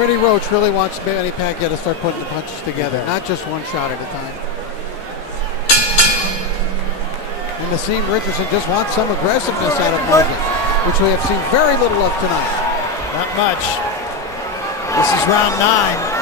Freddie Roach really wants Manny Pacquiao to start putting the punches together, not just one shot at a time. And Naseem Richardson just wants some aggressiveness out of Mosley, which we have seen very little of tonight. Not much. This is round 9.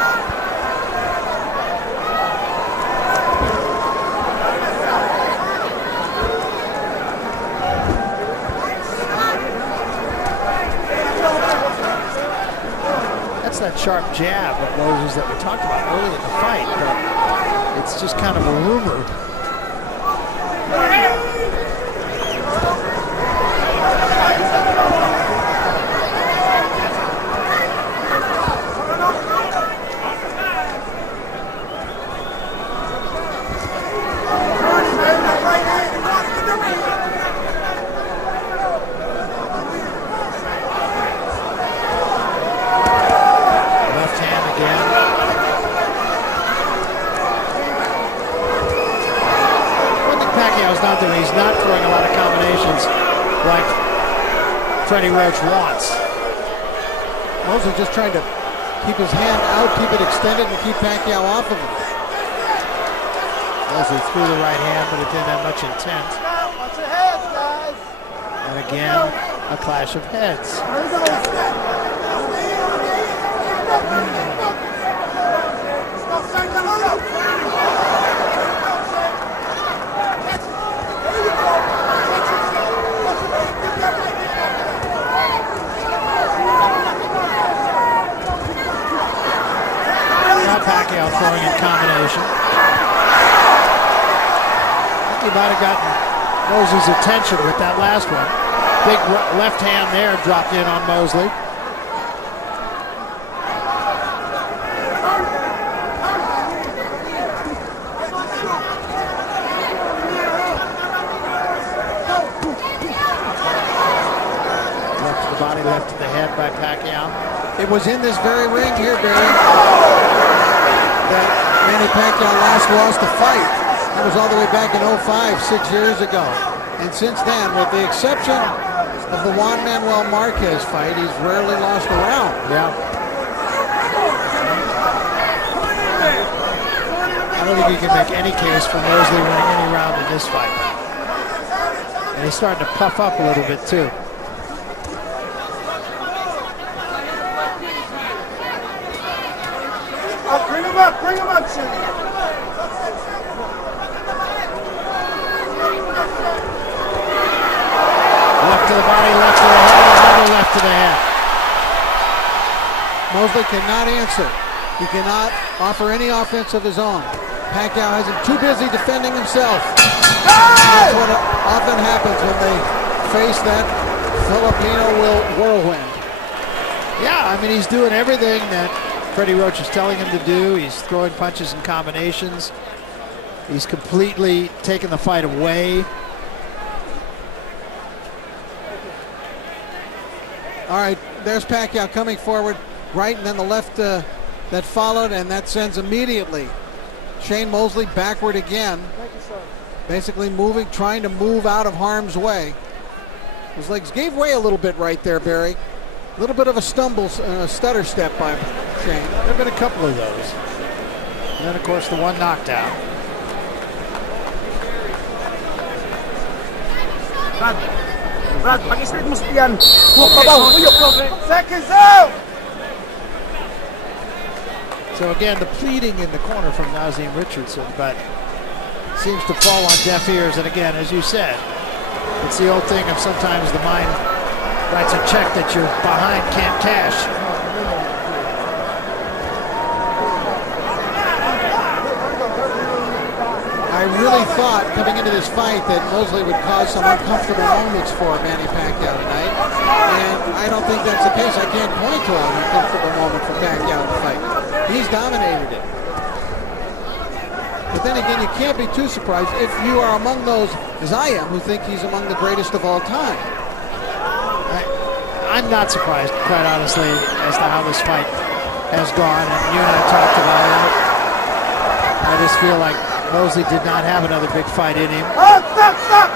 That's that sharp jab of Moses that we talked about early in the fight, but it's just kind of a rumor. He's not throwing a lot of combinations like Freddie Roach wants. Mosley just trying to keep his hand out, keep it extended, and keep Pacquiao off of him. Mosley threw the right hand, but it didn't have much intent. And again, a clash of heads. Pacquiao throwing in combination. I think he might have gotten Mosley's attention with that last one. Big left hand there dropped in on Mosley. Left to the body, left to the head by Pacquiao. It was in this very ring here, Barry, that Manny Pacquiao last lost a fight. That was all the way back in 05, 6 years ago. And since then, with the exception of the Juan Manuel Marquez fight, he's rarely lost a round. Yeah. I don't think you can make any case for Mosley winning any round in this fight. And he's starting to puff up a little bit too. Bring him up, Jimmy. Left to the body, left to the head, another left to the head. Mosley cannot answer. He cannot offer any offense of his own. Pacquiao has him too busy defending himself. That's what often happens when they face that Filipino whirlwind. Yeah, I mean, he's doing everything that Freddie Roach is telling him to do. He's throwing punches and combinations. He's completely taken the fight away. All right, there's Pacquiao coming forward, right, and then the left that followed, and that sends immediately Shane Mosley backward again. Thank you, sir. Basically moving, trying to move out of harm's way. His legs gave way a little bit right there, Barry. A little bit of a stumble, stutter step by Shane. There have been a couple of those. And then, of course, the one knockdown. Brad, pag-straight mo sa yan. Seconds out! So again, the pleading in the corner from Naseem Richardson, but seems to fall on deaf ears. And again, as you said, it's the old thing of sometimes the mind writes a check that you're behind can't cash. I really thought coming into this fight that Mosley would cause some uncomfortable moments for Manny Pacquiao tonight, and I don't think that's the case. I can't point to an uncomfortable moment for Pacquiao in the fight. He's dominated it. But then again, you can't be too surprised if you are among those, as I am, who think he's among the greatest of all time. I'm not surprised, quite honestly, as to how this fight has gone. And you and I talked about it. I just feel like Mosley did not have another big fight in him. Stop!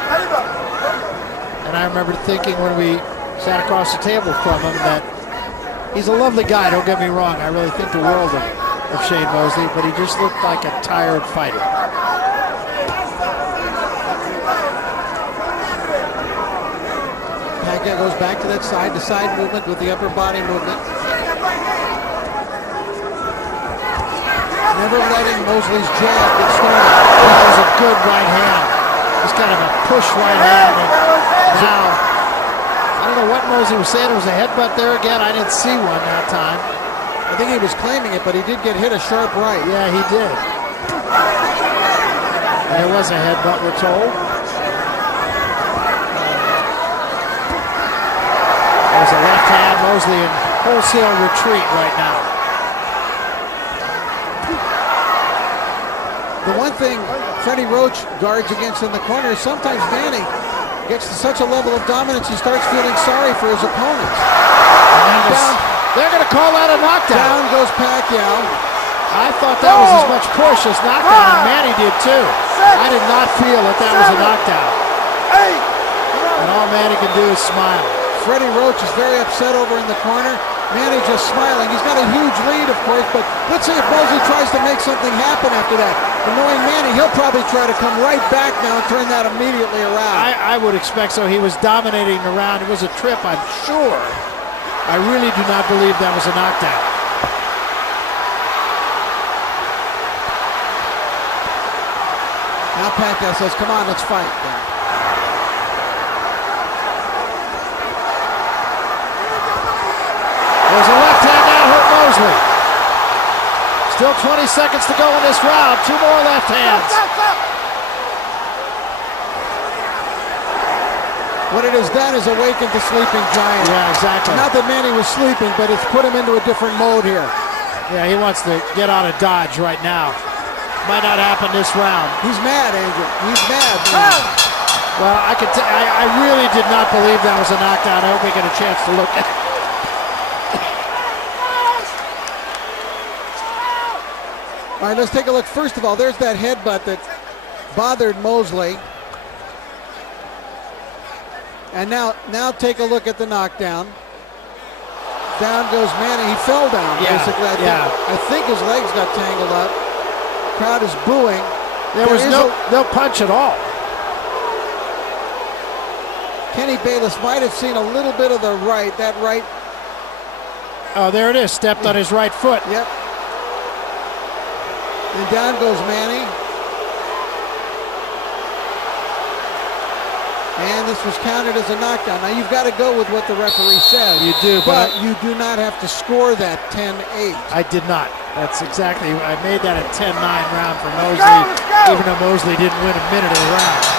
And I remember thinking when we sat across the table from him that He's a lovely guy, don't get me wrong. I really think the world of Shane Mosley, but he just looked like a tired fighter. Pacquiao goes back to that side-to-side movement with the upper body movement. Never letting Mosley's jab get started. That was a good right hand. Just kind of a push right hand. And now, I don't know what Mosley was saying. There was a headbutt there again. I didn't see one that time. I think he was claiming it, but he did get hit a sharp right. Yeah, he did. There was a headbutt, we're told. There's a left hand. Mosley in wholesale retreat right now. The one thing Freddie Roach guards against in the corner is sometimes Manny gets to such a level of dominance he starts feeling sorry for his opponents. They're going to call that a knockdown. Down goes Pacquiao. I thought that was as much push as knockdown, and Manny did too. I did not feel that that was a knockdown. And all Manny can do is smile. Freddie Roach is very upset over in the corner. Manny just smiling. He's got a huge lead, of course, but let's see if Mosley tries to make something happen after that. And knowing Manny, he'll probably try to come right back now and turn that immediately around. I would expect so. He was dominating the round. It was a trip, I'm sure. I really do not believe that was a knockdown. Now Pacquiao says, come on, let's fight. There's a left hand now, hurt Mosley. Still 20 seconds to go in this round. Two more left hands. What it has done is awakened the sleeping giant. Yeah, exactly. Not that Manny was sleeping, but it's put him into a different mode here. Yeah, he wants to get out of Dodge right now. Might not happen this round. He's mad, Andrew. He's mad. Well, I really did not believe that was a knockdown. I hope we get a chance to look at it. All right, let's take a look. First of all, there's that headbutt that bothered Mosley. And now take a look at the knockdown. Down goes Manny. He fell down, basically. I think his legs got tangled up. Crowd is booing. There was no punch at all. Kenny Bayless might have seen a little bit of the right. That right. Oh, there it is. Stepped on his right foot. Yep. And down goes Manny. And this was counted as a knockdown. Now you've got to go with what the referee says. You do, but you do not have to score that 10-8. I did not. That's exactly. I made that a 10-9 round for Mosley, even though Mosley didn't win a minute of the round.